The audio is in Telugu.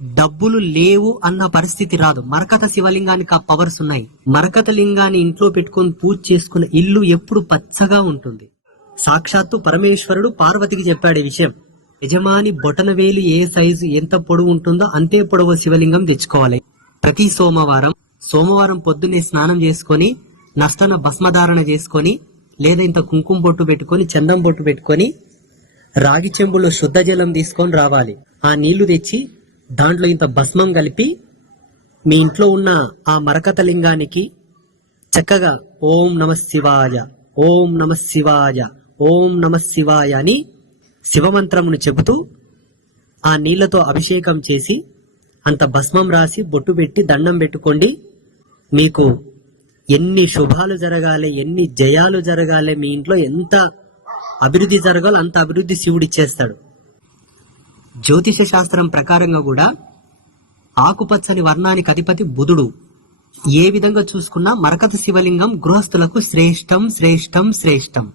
డబ్బులు లేవు అన్న పరిస్థితి రాదు. మరకత శివలింగానికి ఆ పవర్స్ ఉన్నాయి. మరకత లింగాన్ని ఇంట్లో పెట్టుకొని పూజ చేసుకున్న ఇల్లు ఎప్పుడు పచ్చగా ఉంటుంది. సాక్షాత్తు పరమేశ్వరుడు పార్వతికి చెప్పాడు ఈ విషయం. యజమాని బొటనవేలు ఏ సైజు ఎంత పొడవు ఉంటుందో అంతే పొడవు శివలింగం తెచ్చుకోవాలి. ప్రతి సోమవారం సోమవారం పొద్దున్నే స్నానం చేసుకొని నష్టన భస్మధారణ చేసుకొని లేదా ఇంత కుంకుమ బొట్టు పెట్టుకొని చందం బొట్టు పెట్టుకొని రాగి చెంబులో శుద్ధ జలం తీసుకొని రావాలి. ఆ నీళ్ళు తెచ్చి దాంట్లో ఇంత భస్మం కలిపి మీ ఇంట్లో ఉన్న ఆ మరకత లింగానికి చక్కగా ఓం నమ శివాయ ఓం నమ శివాయ ఓం నమ శివాయ అని శివమంత్రమును చెబుతూ ఆ నీళ్ళతో అభిషేకం చేసి అంత భస్మం రాసి బొట్టు పెట్టి దండం పెట్టుకోండి. మీకు ఎన్ని శుభాలు జరగాలి ఎన్ని జయాలు జరగాలి మీ ఇంట్లో ఎంత అభివృద్ధి జరగాలో అంత అభివృద్ధి శివుడు ఇచ్చేస్తాడు. జ్యోతిష శాస్త్రం ప్రకారంగా కూడా ఆకుపచ్చని వర్ణానికి అధిపతి బుధుడు. ఏ విధంగా చూసుకున్నా మరకత శివలింగం గృహస్థులకు శ్రేష్టం శ్రేష్టం శ్రేష్టం.